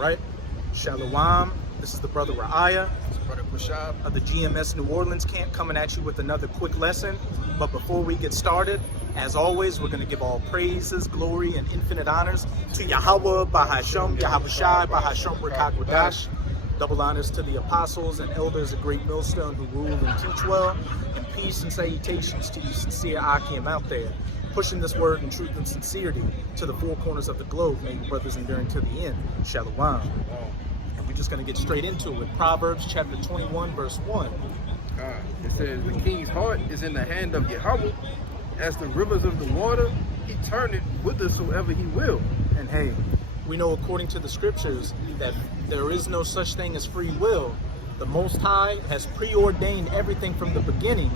right? Shalom. This is the brother Ra'aya Brother Rashad of the GMS New Orleans camp coming at you with another quick lesson. But before we get started, as always, we're going to give all praises, glory, and infinite honors to Yahweh, Bahasham, Yahawashi, Bahasham, Rakakwadash. Double honors to the apostles and elders of Great Millstone who rule and teach well. And peace and salutations to you sincere Akim out there, pushing this word in truth and sincerity to the four corners of the globe. May you brothers enduring to the end. Shalom. And we're just going to get straight into it. Proverbs chapter 21, verse 1. It says, the king's heart is in the hand of Yahweh. As the rivers of the water, he turneth whithersoever he will. And hey, we know according to the scriptures that there is no such thing as free will. The Most High has preordained everything from the beginning,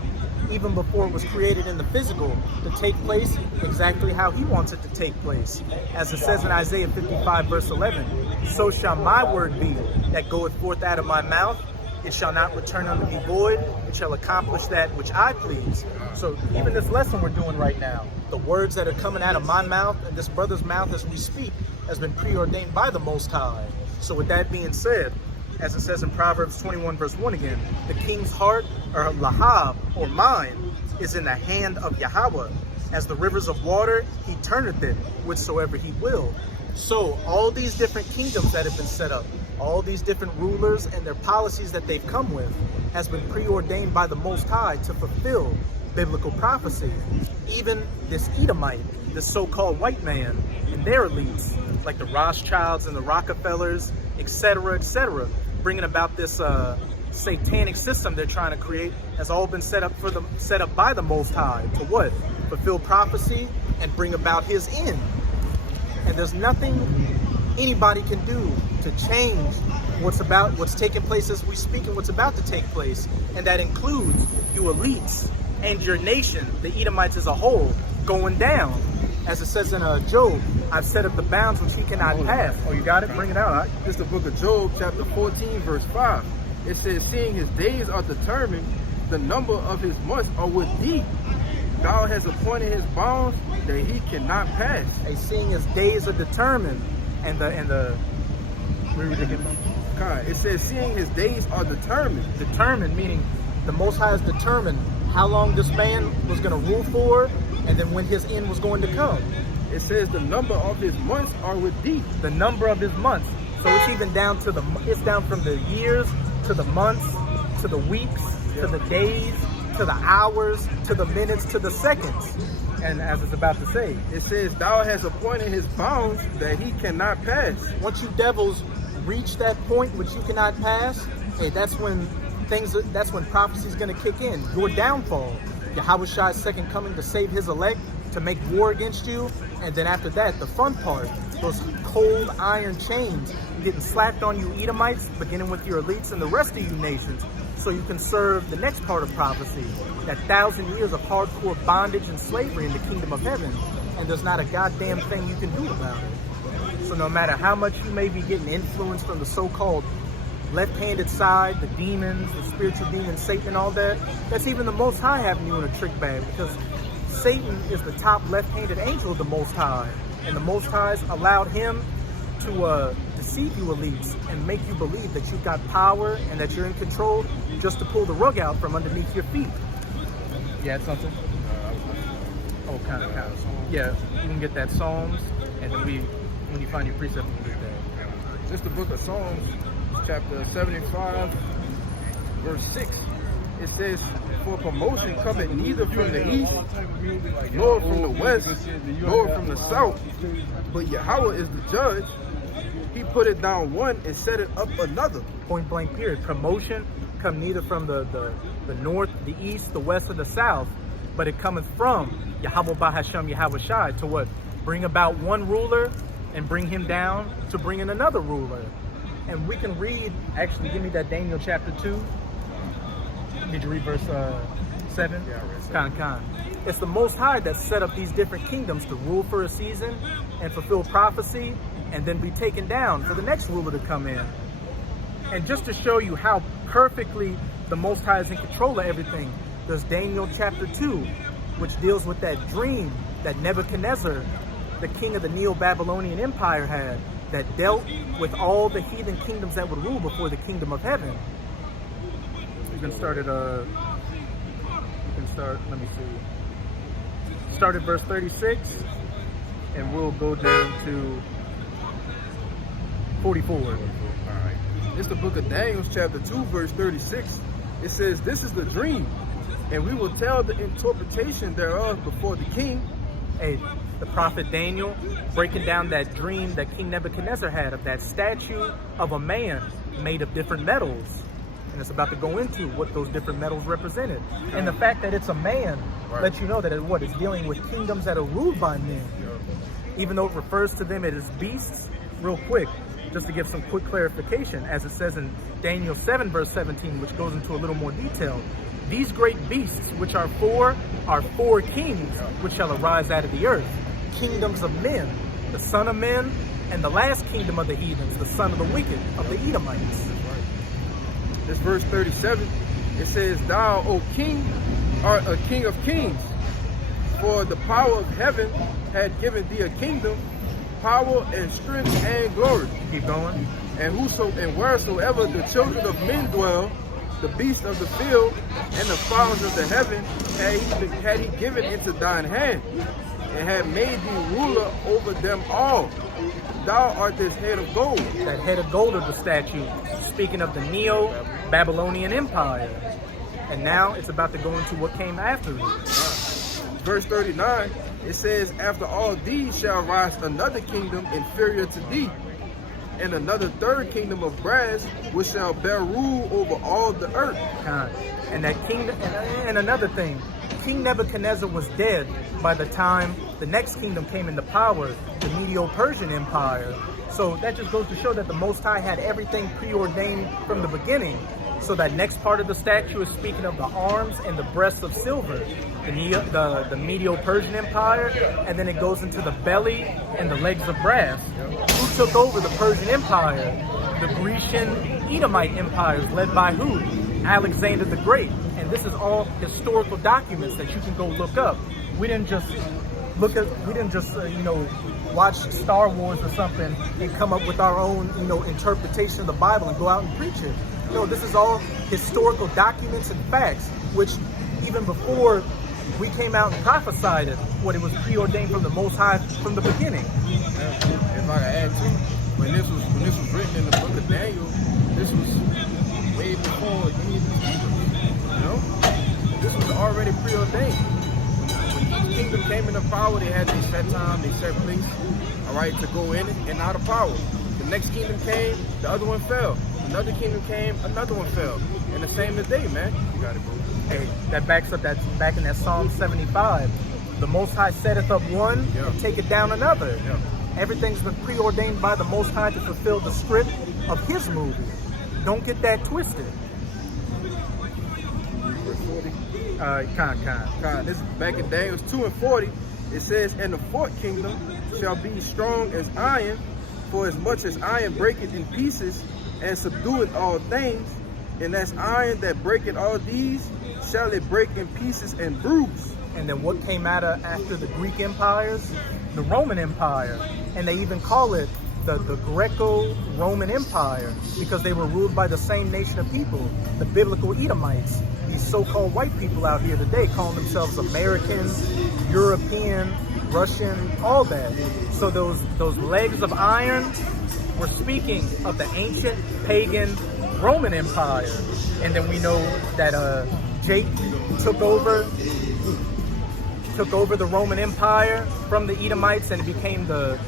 even before it was created in the physical, to take place exactly how he wants it to take place. As it says in Isaiah 55 verse 11, so shall my word be that goeth forth out of my mouth. It shall not return unto me void. It shall accomplish that which I please. So even this lesson we're doing right now, the words that are coming out of my mouth and this brother's mouth as we speak has been preordained by the Most High. So with that being said, as it says in Proverbs 21 verse 1 again, the king's heart, or lahab, or mind, is in the hand of Yahweh. As the rivers of water, he turneth it whithersoever he will. So all these different kingdoms that have been set up, all these different rulers and their policies that they've come with, has been preordained by the Most High to fulfill biblical prophecy. Even this Edomite, this so-called white man, and their elites, like the Rothschilds and the Rockefellers, etc., bringing about this satanic system they're trying to create, has all been set up by the Most High to what? Fulfill prophecy and bring about his end. And there's nothing anybody can do to change what's taking place as we speak and what's about to take place. And that includes you elites and your nation, the Edomites as a whole, going down. As it says in Job, I've set up the bounds which he cannot pass. Oh, you got it? Bring it out. Right? This is the book of Job, chapter 14, verse 5. It says, seeing his days are determined, the number of his months are with thee. Thou hast appointed his bounds that he cannot pass. Hey, seeing his days are determined, and the where did it get from? It says, seeing his days are determined. Determined meaning the Most High has determined how long this man was going to rule for, and then when his end was going to come. It says the number of his months are with thee. The number of his months. So it's even down to it's down from the years to the months to the weeks to the days to the hours to the minutes to the seconds. And as it's about to say, it says thou hast appointed his bounds that he cannot pass. Once you devils reach that point which you cannot pass, hey, that's when prophecy is going to kick in. Your downfall. Yahawashi's second coming to save his elect, to make war against you. And then after that, the fun part, those cold iron chains getting slapped on you Edomites, beginning with your elites and the rest of you nations, so you can serve the next part of prophecy, that 1,000 years of hardcore bondage and slavery in the kingdom of heaven. And there's not a goddamn thing you can do about it. So no matter how much you may be getting influence from the so-called left-handed side, the demons, the spiritual demons, Satan and all that, that's even the Most High having you in a trick bag, because Satan is the top left-handed angel of the Most High, and the Most High's allowed him to deceive you elites and make you believe that you've got power and that you're in control, just to pull the rug out from underneath your feet. You had something? Oh, kind of. Yeah, you can get that Psalms, and then when you find your precept, we'll get that. Just the book of Psalms, chapter 75, verse 6. It says, for promotion cometh neither from the east, nor from the west, nor from the south, but Yahweh is the judge. He put it down one and set it up another. Point blank period. Promotion come neither from the north, the east, the west, or the south, but it cometh from Yahweh Bahasham Yahawashi to what? Bring about one ruler and bring him down to bring in another ruler. And we can read, actually, give me that Daniel chapter 2. Did you read verse 7? Yeah, I read 7. It's the Most High that set up these different kingdoms to rule for a season and fulfill prophecy, and then be taken down for the next ruler to come in. And just to show you how perfectly the Most High is in control of everything, there's Daniel chapter 2, which deals with that dream that Nebuchadnezzar, the king of the Neo-Babylonian Empire, had. that dealt with all the heathen kingdoms that would rule before the kingdom of heaven. You can start at let me see. Start at verse 36, and we'll go down to 44. All right. It's the book of Daniel, chapter 2, verse 36. It says, "This is the dream, and we will tell the interpretation thereof before the king." Hey, the prophet Daniel breaking down that dream that King Nebuchadnezzar had of that statue of a man made of different metals. And it's about to go into what those different metals represented. And the fact that it's a man lets you know that it's dealing with kingdoms that are ruled by men. Even though it refers to them as beasts, real quick, just to give some quick clarification, as it says in Daniel 7, verse 17, which goes into a little more detail. These great beasts, which are four kings, which shall arise out of the earth. Kingdoms of men, the son of men, and the last kingdom of the heathens, the son of the wicked, of the Edomites. This verse 37, it says, "Thou, O king, art a king of kings, for the power of heaven had given thee a kingdom, power and strength and glory." Keep going. "And wheresoever the children of men dwell, the beasts of the field and the fowls of the heaven had he given into thine hand, and had made thee ruler over them all. Thou art this head of gold." That head of gold of the statue, speaking of the Neo-Babylonian Empire. And now it's about to go into what came after it. Verse 39, it says, "After all these shall rise another kingdom inferior to thee, and another third kingdom of brass, which shall bear rule over all the earth." And that kingdom, and another thing, King Nebuchadnezzar was dead by the time the next kingdom came into power, the Medo-Persian Empire. So that just goes to show that the Most High had everything preordained from the beginning. So that next part of the statue is speaking of the arms and the breasts of silver, the Medo-Persian Empire, and then it goes into the belly and the legs of brass. Who took over the Persian Empire? The Grecian Edomite empires, led by who? Alexander the Great. And this is all historical documents that you can go look up. We didn't just watch Star Wars or something and come up with our own, interpretation of the Bible and go out and preach it. No, this is all historical documents and facts, which even before we came out and prophesied it, what it was preordained from the Most High from the beginning. If I could add too, when this was written in the book of Daniel, this was way before any of these kingdoms. This was already preordained. When each kingdom came into power, they had their set time, their set place, all right, to go in and out of power. The next kingdom came, the other one fell. Another kingdom came, another one fell. And the same today, man. You got it, bro. Hey, that backs up back in that Psalm 75. The Most High setteth up one, and taketh down another. Yeah. Everything's been preordained by the Most High to fulfill the script of His movie. Don't get that twisted. Verse 40. This This is back in Daniel 2 and 40. It says, "And the fourth kingdom shall be strong as iron, for as much as iron breaketh in pieces, and subdueth all things, and as iron that breaketh all these, shall it break in pieces and bruise." And then what came out after the Greek empires? The Roman Empire. And they even call it the Greco-Roman Empire because they were ruled by the same nation of people, the biblical Edomites. These so-called white people out here today calling themselves American, European, Russian, all that. So those legs of iron were speaking of the ancient pagan Roman Empire. And then we know that Jake took over the Roman Empire from the Edomites, and it became the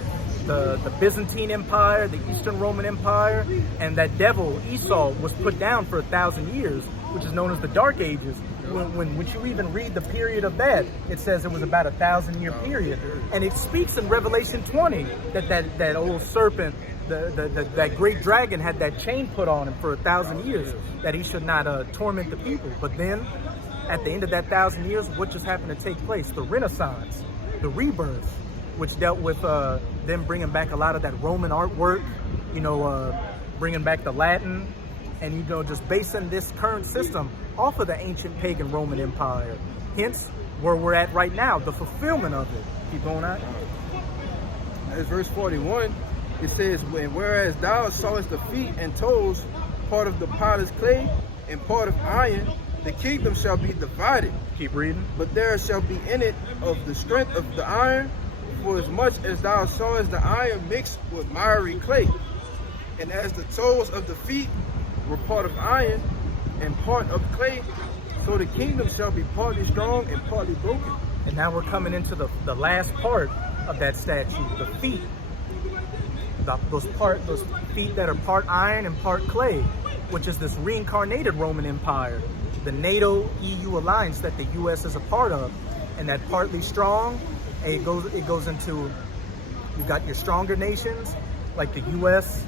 Byzantine Empire, the Eastern Roman Empire, and that devil Esau was put down for 1,000 years, which is known as the Dark Ages. When you even read the period of that, it says it was about 1,000-year period, and it speaks in Revelation 20 that old serpent, that great dragon, had that chain put on him for 1,000 years, that he should not torment the people. But then, at the end of that 1,000 years, what just happened to take place? The Renaissance, the rebirth, which dealt with them bringing back a lot of that Roman artwork, bringing back the Latin, and just basing this current system off of the ancient pagan Roman Empire. Hence, where we're at right now, the fulfillment of it. Keep going on. As verse 41, It says, whereas thou sawest the feet and toes, part of the potter's clay and part of iron, the kingdom shall be divided. Keep reading. But there shall be in it of the strength of the iron, for as much as thou sawest the iron mixed with miry clay. And as the toes of the feet were part of iron and part of clay, so the kingdom shall be partly strong and partly broken. And now we're coming into the last part of that statue, the feet. Those feet that are part iron and part clay, which is this reincarnated Roman Empire, the NATO EU alliance that the US is a part of, and that partly strong, and it goes into, you've got your stronger nations like the US,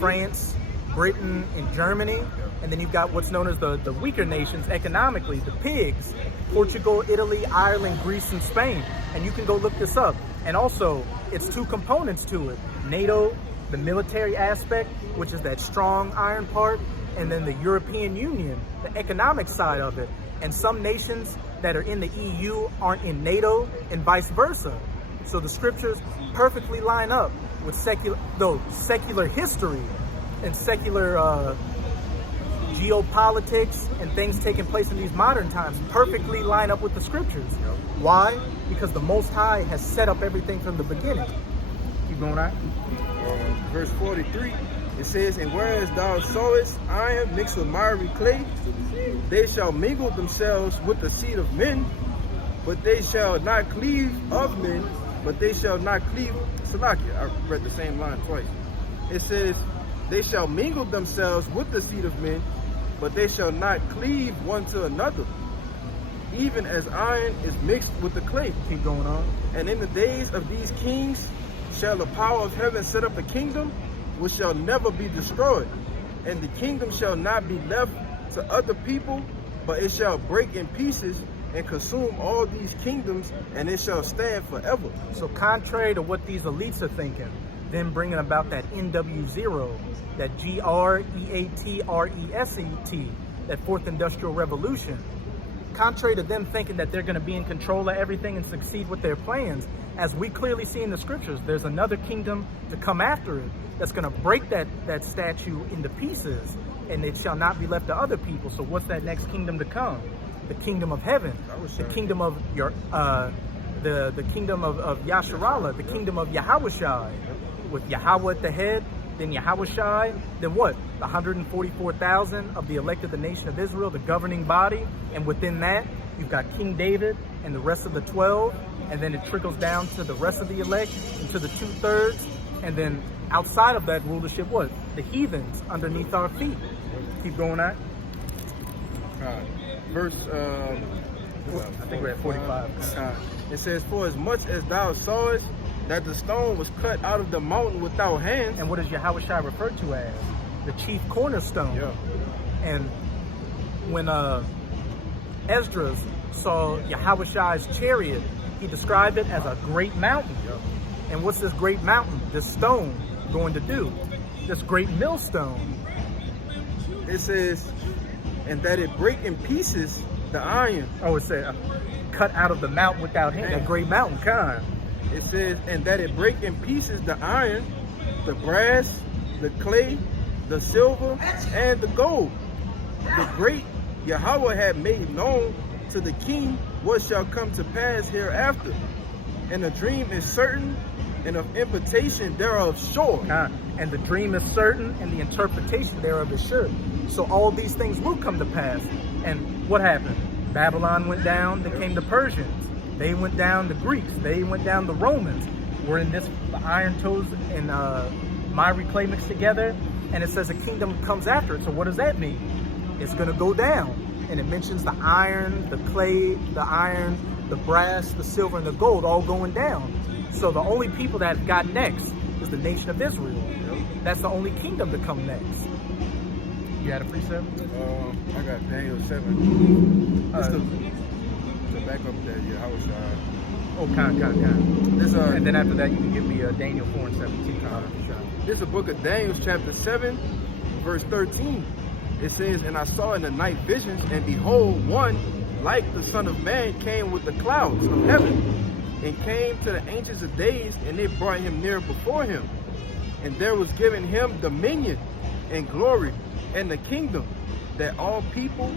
France, Britain, and Germany, and then you've got what's known as the weaker nations economically, the pigs, Portugal, Italy, Ireland, Greece, and Spain. And you can go look this up. And also, it's two components to it. NATO, the military aspect, which is that strong iron part, and then the European Union, the economic side of it. And some nations that are in the EU aren't in NATO, and vice versa. So the scriptures perfectly line up with secular history and secular geopolitics and things taking place in these modern times perfectly line up with the scriptures. Why? Because the Most High has set up everything from the beginning. Keep going on. Verse 43, it says, and whereas thou sawest iron mixed with miry clay, they shall mingle themselves with the seed of men, but they shall not cleave of men, but they shall not cleave. Salakia, I read the same line twice. It says, they shall mingle themselves with the seed of men, but they shall not cleave one to another, even as iron is mixed with the clay. Keep going on. And in the days of these kings shall the power of heaven set up a kingdom which shall never be destroyed, and the kingdom shall not be left to other people, but it shall break in pieces and consume all these kingdoms, and it shall stand forever. So contrary to what these elites are thinking, them bringing about that NW0, that GREATRESET, that fourth industrial revolution, contrary to them thinking that they're going to be in control of everything and succeed with their plans, as we clearly see in the scriptures, there's another kingdom to come after it that's going to break that statue into pieces, and it shall not be left to other people. So what's that next kingdom to come? The kingdom of heaven, the kingdom of the kingdom of Yasharallah, the kingdom of Yahawashi, with Yahweh at the head, then Yahawashi, then what? The 144,000 of the elect of the nation of Israel, the governing body, and within that, you've got King David and the rest of the 12, and then it trickles down to the rest of the elect, and to the 2/3, and then outside of that rulership, what? The heathens underneath our feet. Keep going on. Verse, I think we're at 45. It says, for as much as thou sawest that the stone was cut out of the mountain without hands. And what is Yahawashi referred to as? The chief cornerstone. Yeah. And when Esdras saw Yahawashi's chariot, he described it as a great mountain. Yeah. And what's this great mountain, this stone, going to do? This great millstone. It says, and that it break in pieces the iron. Oh, it said cut out of the mountain without hands. That great mountain, kind. It says, and that it break in pieces the iron, the brass, the clay, the silver, and the gold. The great Yahweh had made known to the king what shall come to pass hereafter. And the dream is certain, and of interpretation thereof sure. And the dream is certain, and the interpretation thereof is sure. So all these things will come to pass. And what happened? Babylon went down, then came the Persians. They went down the Greeks. They went down the Romans. We're in this iron toes and miry clay mixed together. And it says a kingdom comes after it. So what does that mean? It's going to go down. And it mentions the iron, the clay, the iron, the brass, the silver, and the gold all going down. So the only people that got next is the nation of Israel. That's the only kingdom to come next. You had a precept? I got Daniel 7. To back up that Yahawashi. Oh, kind. This, and then after that, you can give me Daniel 4 and 17. This is the book of Daniel, chapter 7, verse 13. It says, and I saw in the night visions, and behold, one like the Son of Man came with the clouds of heaven, and came to the Ancients of Days, and they brought him near before him. And there was given him dominion and glory and the kingdom, that all people,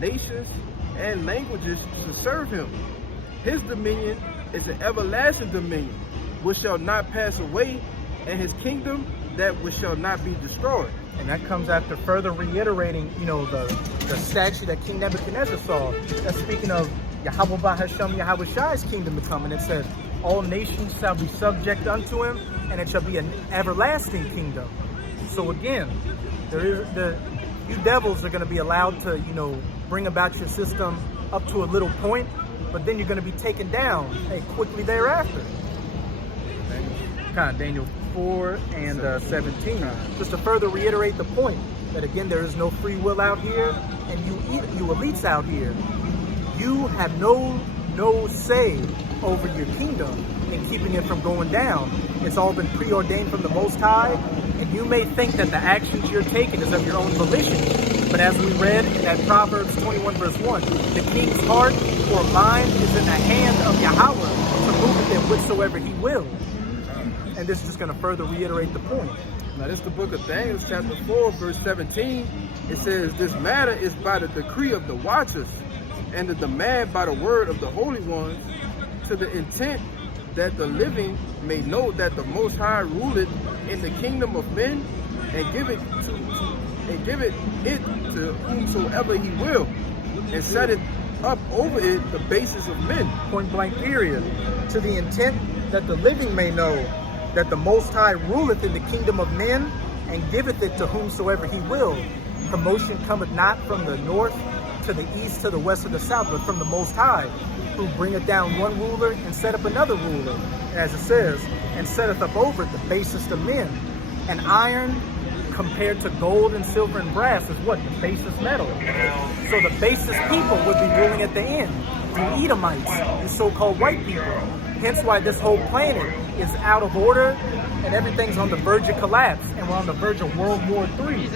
nations, and languages should serve him. His dominion is an everlasting dominion, which shall not pass away, and his kingdom that which shall not be destroyed. And that comes after further reiterating, the statue that King Nebuchadnezzar saw. That's speaking of Yahweh Bahasham Yahweh Shai's kingdom to come. And it says, all nations shall be subject unto him, and it shall be an everlasting kingdom. So again, you devils are going to be allowed to, bring about your system up to a little point, but then you're going to be taken down quickly thereafter. Daniel 4 and 17. Just to further reiterate the point that again, there is no free will out here, and you elites out here, you have no say over your kingdom and keeping it from going down. It's all been preordained from the Most High, and you may think that the actions you're taking is of your own volition. But as we read at Proverbs 21 verse 1, the king's heart or mind is in the hand of Yahweh to move it whithersoever he will. And this is just going to further reiterate the point. Now this is the book of Daniel, chapter 4, verse 17. It says, this matter is by the decree of the watchers, and the demand by the word of the holy ones, to the intent that the living may know that the Most High ruleth in the kingdom of men, and give it to whomsoever he will, and set it up over it the basis of men. Point blank period. To the intent that the living may know that the Most High ruleth in the kingdom of men, and giveth it to whomsoever he will. Promotion cometh not from the north, to the east, to the west, or the south, but from the Most High, who bringeth down one ruler and set up another ruler, as it says, and setteth up over it the basest of men. And iron compared to gold and silver and brass is what? The basest metal. So the basest people would be ruling at the end. The Edomites, the so-called white people. Hence why this whole planet is out of order and everything's on the verge of collapse, and we're on the verge of World War III.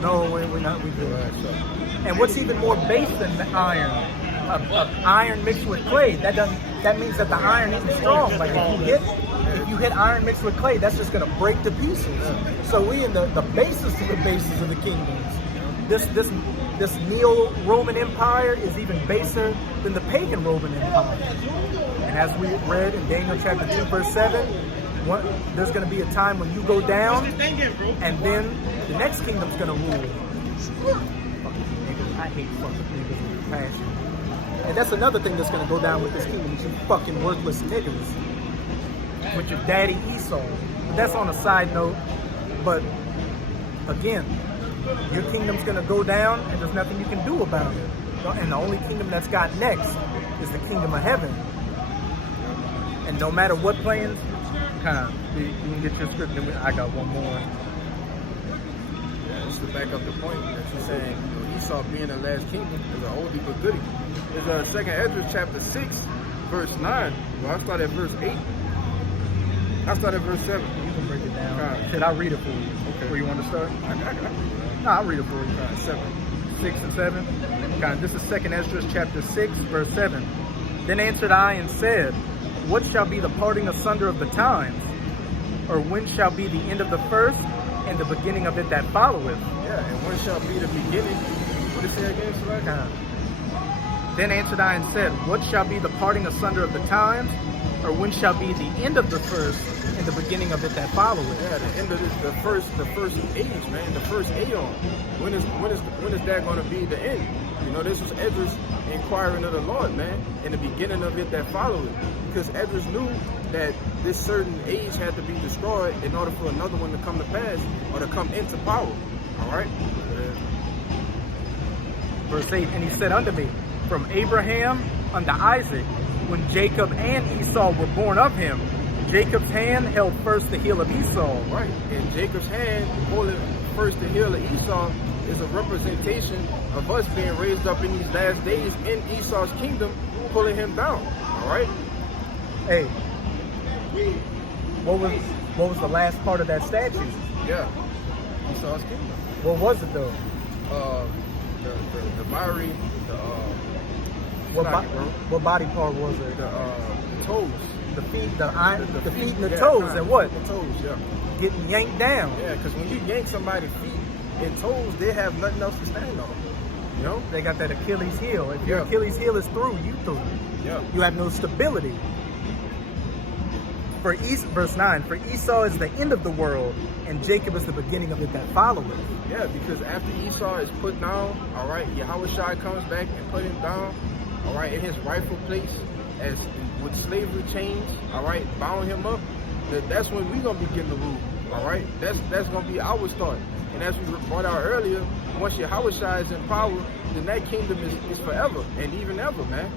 No, we're not. We do that. And what's even more base than iron? Iron mixed with clay. That means that the iron isn't strong. Like if you hit iron mixed with clay, that's just gonna break to pieces. So we in the basest of the bases of the kingdoms. This Neo-Roman Empire is even baser than the pagan Roman Empire. And as we read in Daniel chapter 2 verse 7, there's going to be a time when you go down, and then the next kingdom's going to rule. I hate fucking niggas with passion. And that's another thing that's going to go down with this kingdom, you fucking worthless niggas. With your daddy Esau. That's on a side note, but again, your kingdom's going to go down, and there's nothing you can do about it. And the only kingdom that's got next is the kingdom of heaven. And no matter what plans, you can get your script. I got one more. Just to back up the point that you're saying, Esau being the last kingdom is an oldie but goodie. It's 2nd Ezra chapter 6, verse 9. Well, I start at verse 8. I start at verse 7. You can break it down. Should I read it for you? Okay. Where you want to start? No, I'll read it for you. 6 and 7. This is 2nd Ezra chapter 6, verse 7. Then answered I and said, what shall be the parting asunder of the times? Or when shall be the end of the first, and the beginning of it that followeth? Yeah, and when shall be the beginning? What did it say again, Select? Then answered I and said, what shall be the parting asunder of the times? Or when shall be the end of the first, and the beginning of it that followeth? Yeah, the end of this, the first age, man, the first aeon. When is that going to be the end? This was Esdras inquiring of the Lord, man, in the beginning of it that followed. Because Esdras knew that this certain age had to be destroyed in order for another one to come to pass or to come into power. All right? Verse 8, and he said unto me, from Abraham unto Isaac, when Jacob and Esau were born of him, Jacob's hand held first the heel of Esau. Right, and Jacob's hand holding first the heel of Esau is a representation of us being raised up in these last days in Esau's kingdom, pulling him down. All right? Hey, what was the last part of that statue? Yeah, Esau's kingdom. What was it though? The Mari, what body part was it? The toes. the feet, the feet and the yeah, toes, kind. and what? The toes, yeah. Getting yanked down. Yeah, because when you yank somebody's feet and toes, they have nothing else to stand on. You know? They got that Achilles heel. If your Yeah. Achilles heel is through, you through. Yeah. You have no stability. Verse 9, for Esau is the end of the world, and Jacob is the beginning of it that followeth. Yeah, because after Esau is put down, all right, Yahushua comes back and put him down, all right, in his rightful place, as with slavery chains, all right, bound him up. That's when we're gonna begin to rule, all right. That's gonna be our start. And as we brought out earlier, once Yahushua is in power, then that kingdom is forever and even ever, man.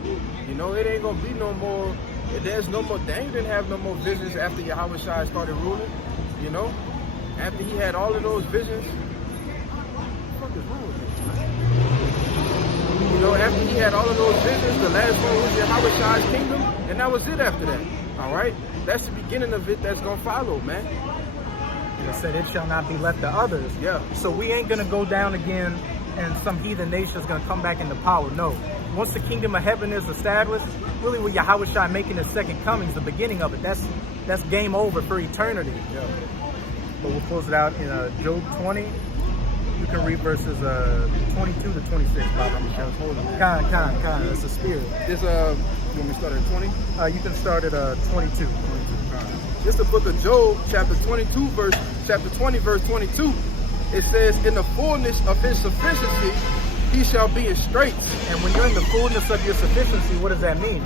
You know, it ain't gonna be no more. There's no more. Daniel didn't have no more visions after Yahushua started ruling. You know, after he had all of those visions. What the fuck is wrong with me? You know, after he had all of those visions, the last one was Yahushua's kingdom, and that was it after that. All right, that's the beginning of it that's gonna follow, man. It said it shall not be left to others. Yeah. So we ain't gonna go down again and some heathen nation is gonna come back into power. No. Once the kingdom of heaven is established, really with Yahushua making his second coming is the beginning of it. That's game over for eternity. Yeah. But we'll close it out in Job 20. You can read verses 22 to 26. Kind. That's the spirit. This you want me to start at 20? You can start at 22. This is the book of Job, chapter 20, verse 22. It says, in the fullness of his sufficiency, he shall be in straits. And when you're in the fullness of your sufficiency, what does that mean?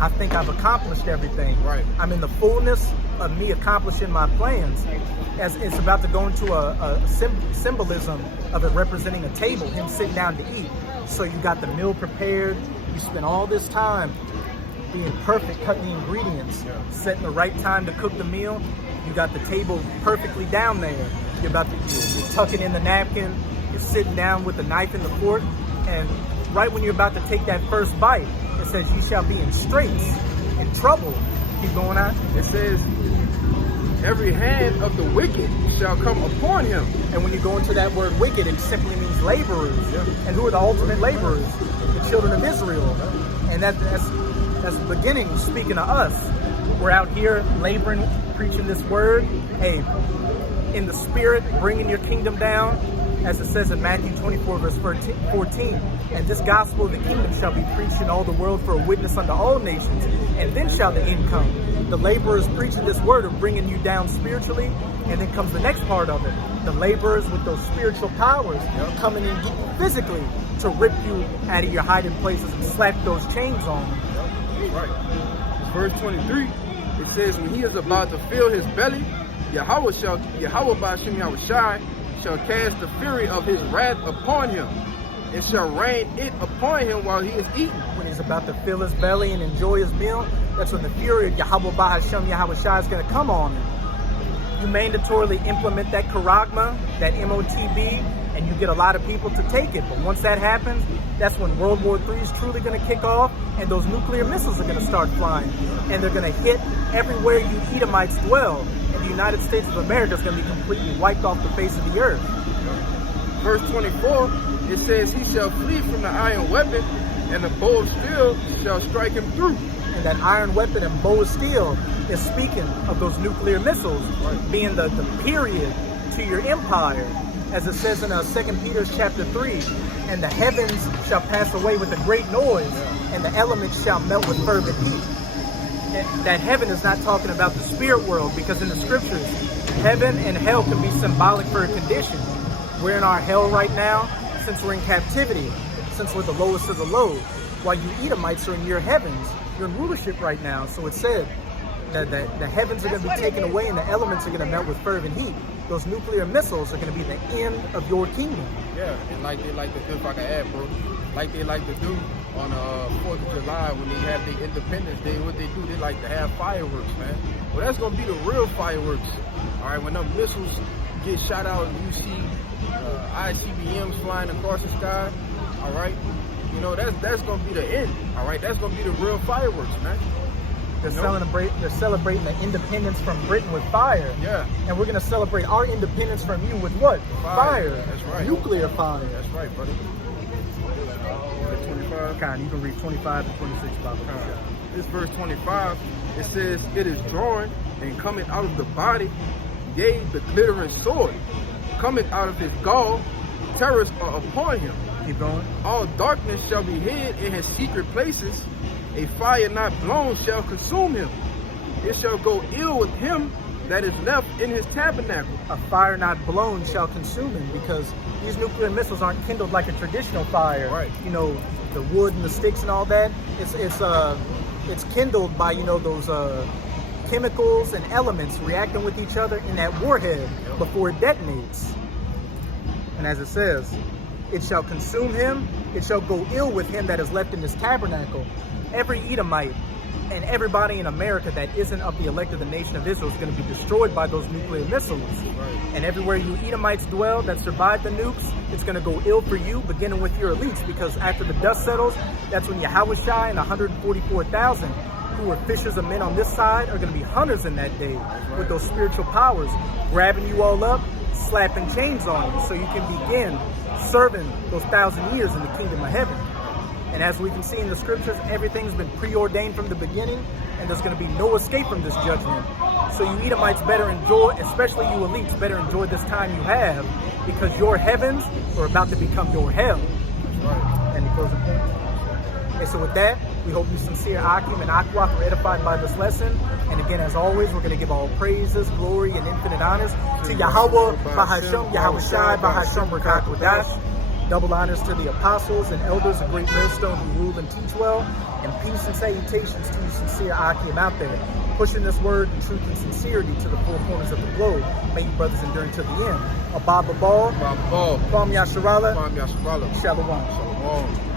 I think I've accomplished everything. Right. I'm in the fullness of me accomplishing my plans. As it's about to go into a symbolism of it representing a table, him sitting down to eat. So you got the meal prepared. You spent all this time being perfect, cutting the ingredients, setting the right time to cook the meal. You got the table perfectly down there. You're tucking in the napkin. You're sitting down with the knife and the fork. And right when you're about to take that first bite, it says, "Ye shall be in straits, in trouble." Keep going on. It says, every hand of the wicked shall come upon him. And when you go into that word wicked, it simply means laborers. Yeah. And who are the ultimate laborers? The children of Israel. And that's the beginning, speaking to us. We're out here laboring, preaching this word. Hey, in the spirit, bringing your kingdom down, as it says in Matthew 24, verse 14. And this gospel of the kingdom shall be preached in all the world for a witness unto all nations. And then shall the end come. The laborers preaching this word are bringing you down spiritually. And then comes the next part of it. The laborers with those spiritual powers coming in physically to rip you out of your hiding places and slap those chains on. Right. Verse 23, it says, when he is about to fill his belly, Yahweh Ba'ashem Yahushai shall cast the fury of his wrath upon him, and shall rain it upon him while he is eating. When he's about to fill his belly and enjoy his meal, that's when the fury of Yahweh Ba'ashem Yahushai is going to come on him. You mandatorily implement that charagma, that MOTB, and you get a lot of people to take it. But once that happens, that's when World War III is truly going to kick off, and those nuclear missiles are going to start flying. And they're going to hit everywhere you Edomites dwell. And the United States of America is going to be completely wiped off the face of the earth. Verse 24, it says, he shall flee from the iron weapon, and the bow of steel shall strike him through. And that iron weapon and bow of steel is speaking of those nuclear missiles being the period to your empire. As it says in 2 Peter chapter 3, and the heavens shall pass away with a great noise, and the elements shall melt with fervent heat. And that heaven is not talking about the spirit world, because in the scriptures, heaven and hell can be symbolic for a condition. We're in our hell right now, since we're in captivity, since we're the lowest of the low, while you Edomites are in your heavens. You're in rulership right now. So it said that the heavens are going to be taken away and the elements are going to melt with fervent heat. Those nuclear missiles are going to be the end of your kingdom. Yeah, and like they like to do, if I can add, bro, like they like to do on 4th of July when they have their Independence Day, what they do, they like to have fireworks, man. Well, that's going to be the real fireworks. All right, when them missiles get shot out and you see ICBMs flying across the sky, all right, you know, that's going to be the end, all right? That's going to be the real fireworks, man. They're celebrating the independence from Britain with fire. Yeah. And we're going to celebrate our independence from you with what? Fire. That's right. Nuclear fire. That's right, buddy. 25. Con, you can read 25 and 26 about that. This verse 25, It says, it is drawn and coming out of the body, yea, the glittering sword, coming out of his gall, terrors are upon him. Keep going. All darkness shall be hid in his secret places. A fire not blown shall consume him. It shall go ill with him that is left in his tabernacle. A fire not blown shall consume him, because these nuclear missiles aren't kindled like a traditional fire. Right. You know, the wood and the sticks and all that. It's kindled by, you know, those chemicals and elements reacting with each other in that warhead before it detonates. And as it says, it shall consume him, it shall go ill with him that is left in his tabernacle. Every Edomite and everybody in America that isn't of the elect of the nation of Israel is going to be destroyed by those nuclear missiles. Right. And everywhere you Edomites dwell that survived the nukes, it's going to go ill for you, beginning with your elites, because after the dust settles, that's when Yahushua and 144,000 who were fishers of men on this side are going to be hunters in that day with those spiritual powers, grabbing you all up, slapping chains on you so you can begin serving those 1,000 years in the kingdom of heaven. And as we can see in the scriptures, everything's been preordained from the beginning, and there's going to be no escape from this judgment. So you Edomites better enjoy, especially you elites, better enjoy this time you have, because your heavens are about to become your hell. Right. Any closing points? Okay, so with that, we hope you sincere Akim and Akwak are edified by this lesson. And again, as always, we're going to give all praises, glory, and infinite honors to Yahweh, Bahashem, Yahushai, Bahashem, Barakat Wadash. Double honors to the apostles and elders of Great Millstone who rule and teach well. And peace and salutations to you sincere Akim out there, pushing this word in truth and sincerity to the four corners of the globe. May you brothers endure to the end. Abba Babal, Babal, Kwam Yasharala, Kwam Yasharala, Shalom. Shalom.